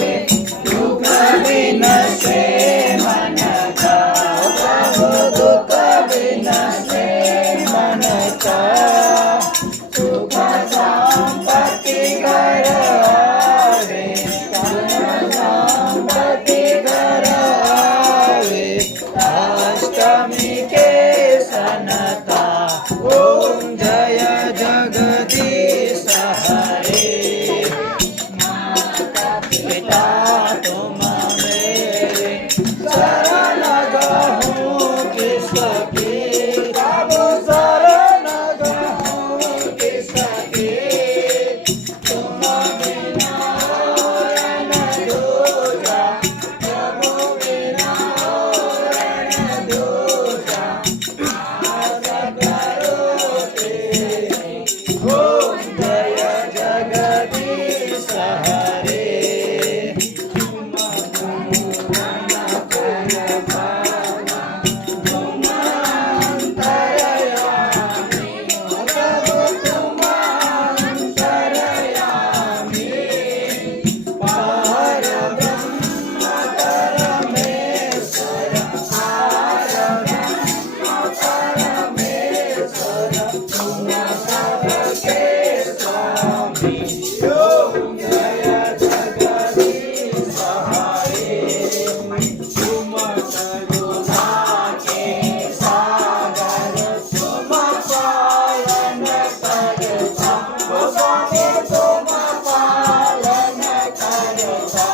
दुख विनशे मन का प्रभु दुख विनशे मन का सुख संपत्ति घर आवे संपत्ति घर आवे अष्टमी के सनता ओम जय जगदीश हरे माता पिता तुम मेरे शरण गहूँ किसकी तब शरण गहूँ किसकी तुम बिना और न दूजा प्रभु बिना और न दूजा आस करो तेरी ओम जय जगदीश हरे तुम पूर्ण कर पावा तुम अंतर्यामी प्रभु तुम अंतर्यामी पार ब्रह्म परमेश्वर पार ब्रह्म परमेश्वर तुम सबके स्वामी ओम जय जगदीश हरे तुम करुणा के सागर तुम पालन करता ओ स्वामी तुम पालन करता